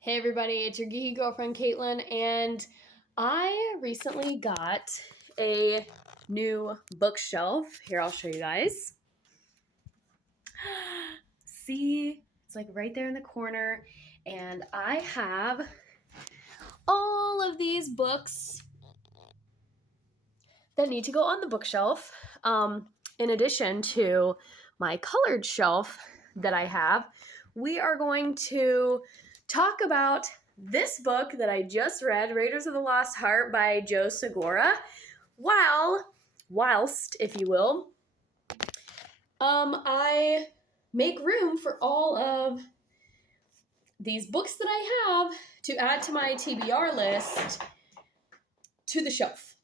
Hey everybody, it's your geeky girlfriend Caitlin, and I recently got a new bookshelf. Here, I'll show you guys. See, it's like right there in the corner, and I have all of these books that need to go on the bookshelf, in addition to my colored shelf that I have. We are going to talk about this book that I just read, Raiders of the Lost Heart by Joe Segura, whilst, if you will, I make room for all of these books that I have to add to my TBR list to the shelf.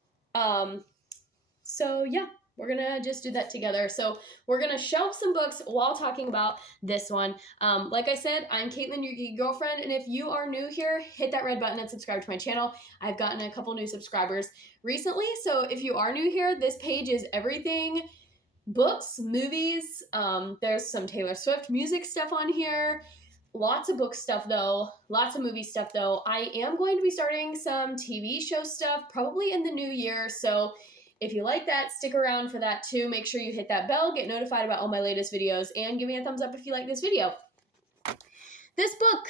So yeah, we're gonna just do that together. So we're gonna shelf some books while talking about this one. Like I said, I'm Caitlin, your geeky girlfriend, and if you are new here, hit that red button and subscribe to my channel. I've gotten a couple new subscribers recently, so if you are new here, this page is everything books, movies. There's some Taylor Swift music stuff on here. Lots of book stuff though, lots of movie stuff though. I am going to be starting some TV show stuff probably in the new year, so if you like that, stick around for that too. Make sure you hit that bell, get notified about all my latest videos, and give me a thumbs up if you like this video. This book,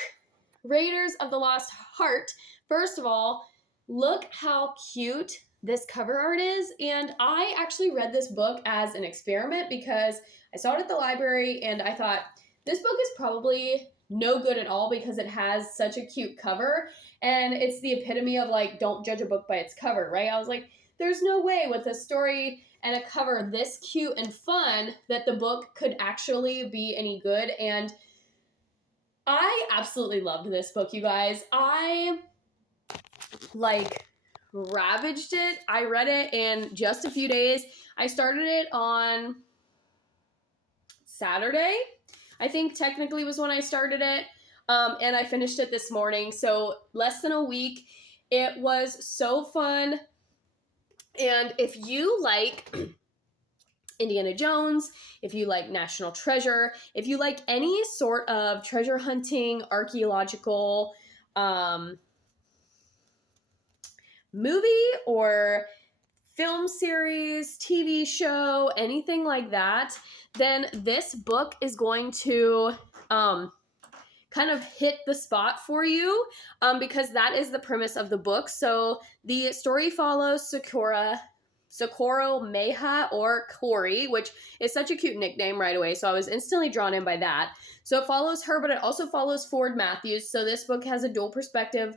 Raiders of the Lost Heart, first of all, look how cute this cover art is. And I actually read this book as an experiment because I saw it at the library and I thought, this book is probably no good at all because it has such a cute cover. And it's the epitome of like, don't judge a book by its cover, right? I was like, there's no way with a story and a cover this cute and fun that the book could actually be any good. And I absolutely loved this book, you guys. I ravaged it. I read it in just a few days. I started it on Saturday, I think technically was when I started it. And I finished it this morning. So less than a week. It was so fun. And if you like Indiana Jones, if you like National Treasure, if you like any sort of treasure hunting, archaeological movie or film series, TV show, anything like that, then this book is going to kind of hit the spot for you because that is the premise of the book. So the story follows Socorro Meha, or Corey, which is such a cute nickname right away. So I was instantly drawn in by that. So it follows her, but it also follows Ford Matthews. So this book has a dual perspective,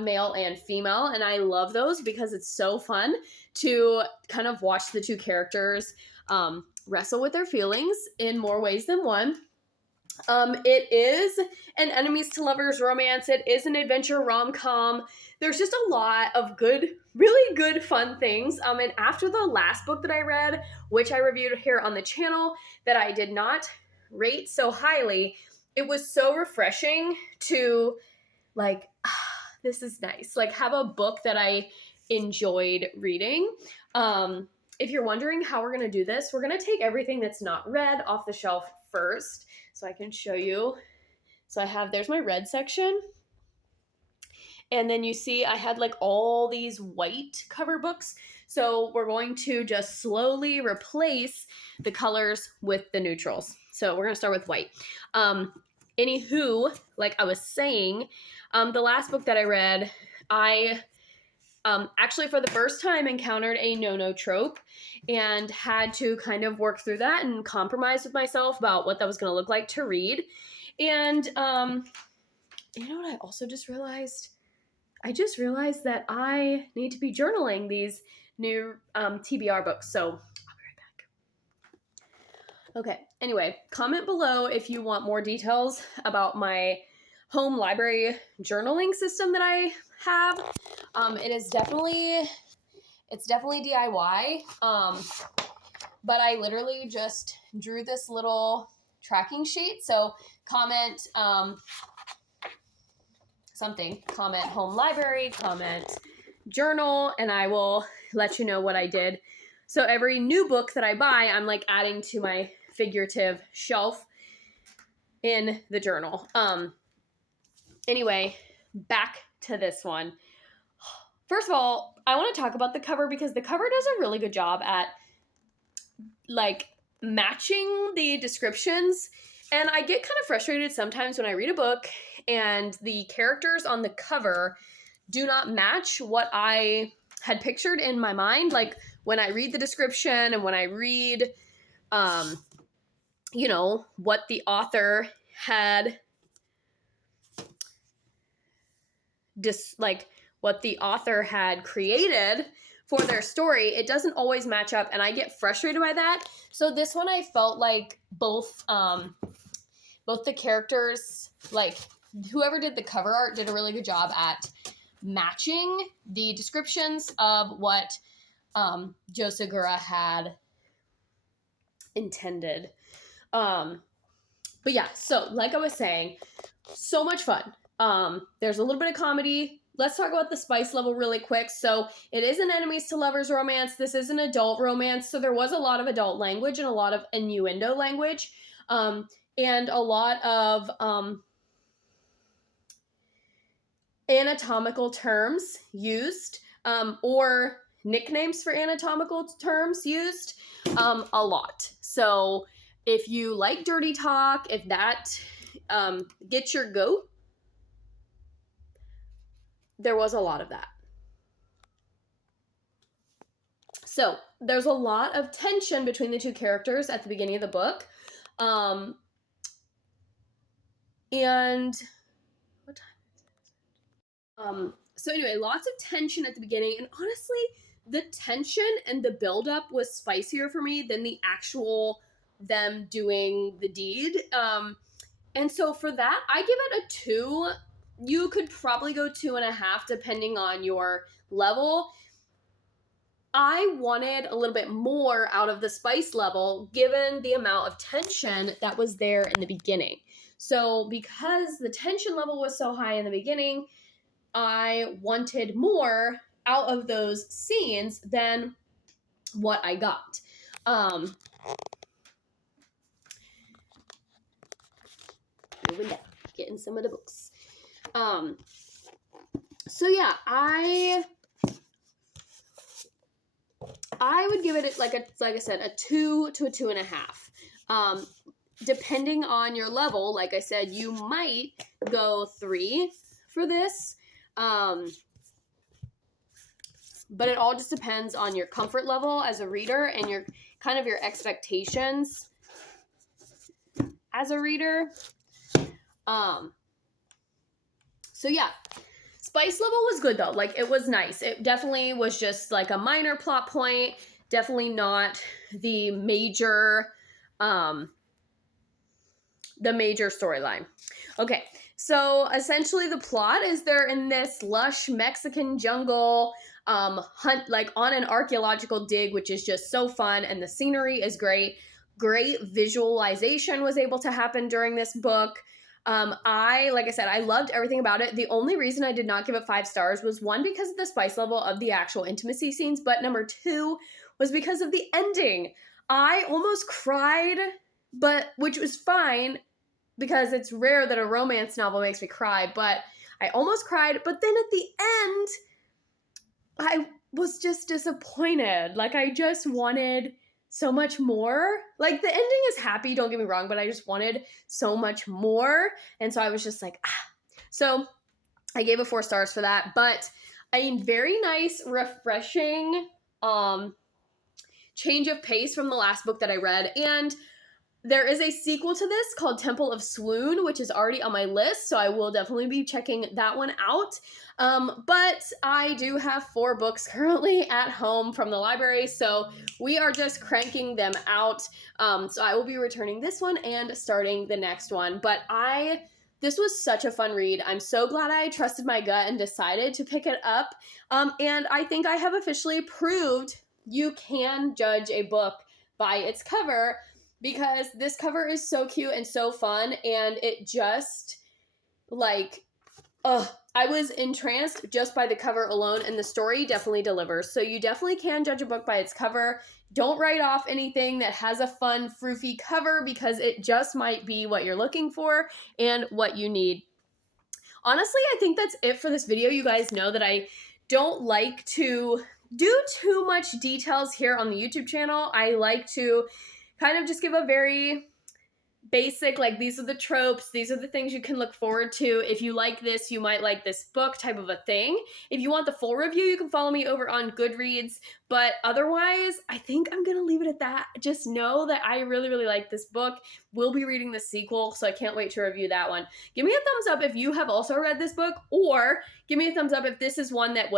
male and female. And I love those because it's so fun to kind of watch the two characters wrestle with their feelings in more ways than one. It is an enemies to lovers romance. It is an adventure rom-com. There's just a lot of good, really good, fun things. And after the last book that I read, which I reviewed here on the channel, that I did not rate so highly, it was so refreshing to like, this is nice. Like have a book that I enjoyed reading. If you're wondering how we're going to do this, we're going to take everything that's not read off the shelf first. So I can show you. So there's my red section. And then you see I had like all these white cover books. So we're going to just slowly replace the colors with the neutrals. So we're going to start with white. Anywho, like I was saying, the last book that I read, I actually for the first time encountered a no-no trope and had to kind of work through that and compromise with myself about what that was going to look like to read. And you know what I also just realized? I just realized that I need to be journaling these new TBR books. So I'll be right back. Okay, anyway, comment below if you want more details about my home library journaling system that I have. It's definitely DIY. But I literally just drew this little tracking sheet. So comment something, comment home library, comment journal, and I will let you know what I did. So every new book that I buy, I'm like adding to my figurative shelf in the journal. Anyway, back to this one. First of all, I want to talk about the cover because the cover does a really good job at like matching the descriptions. And I get kind of frustrated sometimes when I read a book and the characters on the cover do not match what I had pictured in my mind. Like when I read the description and when I read, what the author had what the author had created for their story, it doesn't always match up, and I get frustrated by that. So this one, I felt like both the characters, like whoever did the cover art, did a really good job at matching the descriptions of what Joe Segura had intended. But yeah, so like I was saying, so much fun. There's a little bit of comedy. Let's talk about the spice level really quick. So it is an enemies to lovers romance. This is an adult romance. So there was a lot of adult language and a lot of innuendo language, and a lot of anatomical terms used, or nicknames for anatomical terms used, a lot. So if you like dirty talk, if that gets your goat, there was a lot of that. So there's a lot of tension between the two characters at the beginning of the book. And what time is it? So anyway, lots of tension at the beginning, and honestly, the tension and the buildup was spicier for me than the actual them doing the deed. And so for that, I give it a 2. You could probably go 2.5 depending on your level. I wanted a little bit more out of the spice level given the amount of tension that was there in the beginning. So because the tension level was so high in the beginning, I wanted more out of those scenes than what I got. Moving down, getting some of the books. So yeah, I would give it like I said, a 2 to a 2.5. Depending on your level, like I said, you might go 3 for this. But it all just depends on your comfort level as a reader and your kind of your expectations as a reader. So yeah, spice level was good though. Like it was nice. It definitely was just like a minor plot point. Definitely not the major storyline. Okay, so essentially the plot is they're in this lush Mexican jungle, hunt, like on an archaeological dig, which is just so fun, and the scenery is great. Great visualization was able to happen during this book. Like I said, I loved everything about it. The only reason I did not give it 5 stars was 1, because of the spice level of the actual intimacy scenes, but number 2 was because of the ending. I almost cried, which was fine because it's rare that a romance novel makes me cry, but I almost cried. But then at the end, I was just disappointed. Like I just wanted so much more. Like the ending is happy, don't get me wrong, but I just wanted so much more. And so I was just like, So I gave it 4 stars for that. But I mean, very nice, refreshing change of pace from the last book that I read. And there is a sequel to this called Temple of Swoon, which is already on my list, so I will definitely be checking that one out. But I do have 4 books currently at home from the library, so we are just cranking them out. So I will be returning this one and starting the next one. But this was such a fun read. I'm so glad I trusted my gut and decided to pick it up. And I think I have officially proved you can judge a book by its cover, because this cover is so cute and so fun, and it just, like, I was entranced just by the cover alone, and the story definitely delivers. So you definitely can judge a book by its cover. Don't write off anything that has a fun, froofy cover, because it just might be what you're looking for and what you need. honestly, I think that's it for this video. You guys know that I don't like to do too much details here on the YouTube channel. I like to kind of just give a very basic, like, these are the tropes, these are the things you can look forward to. If you like this, you might like this book type of a thing. If you want the full review, you can follow me over on Goodreads. But otherwise, I think I'm gonna leave it at that. Just know that I really, really like this book. We'll be reading the sequel, so I can't wait to review that one. Give me a thumbs up if you have also read this book, or give me a thumbs up if this is one that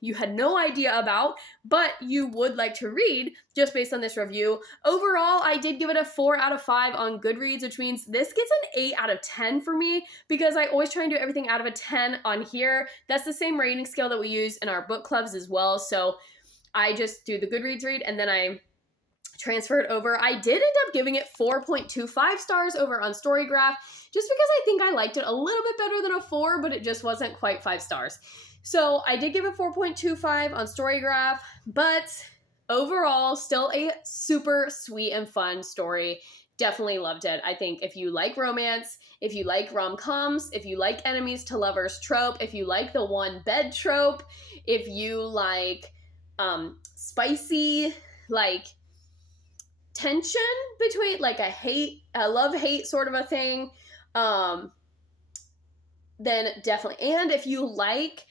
you had no idea about, but you would like to read just based on this review. Overall, I did give it a 4 out of 5 on Goodreads, which means this gets an 8 out of 10 for me, because I always try and do everything out of a 10 on here. That's the same rating scale that we use in our book clubs as well. So I just do the Goodreads read and then I transfer it over. I did end up giving it 4.25 stars over on Storygraph, just because I think I liked it a little bit better than a 4, but it just wasn't quite 5 stars. So I did give it 4.25 on Storygraph, but overall, still a super sweet and fun story. Definitely loved it. I think if you like romance, if you like rom-coms, if you like enemies to lovers trope, if you like the one bed trope, if you like spicy, like, tension between, like, a love-hate sort of a thing, then definitely. And if you like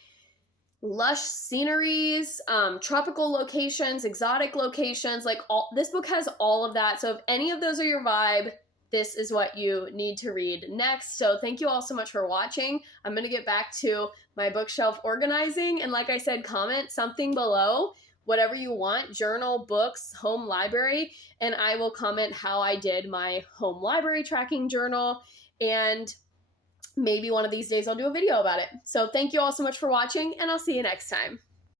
lush sceneries, tropical locations, exotic locations, like, this book has all of that. So if any of those are your vibe, this is what you need to read next. So thank you all so much for watching. I'm going to get back to my bookshelf organizing. And like I said, comment something below, whatever you want, journal, books, home library, and I will comment how I did my home library tracking journal, and maybe one of these days I'll do a video about it. So thank you all so much for watching, and I'll see you next time.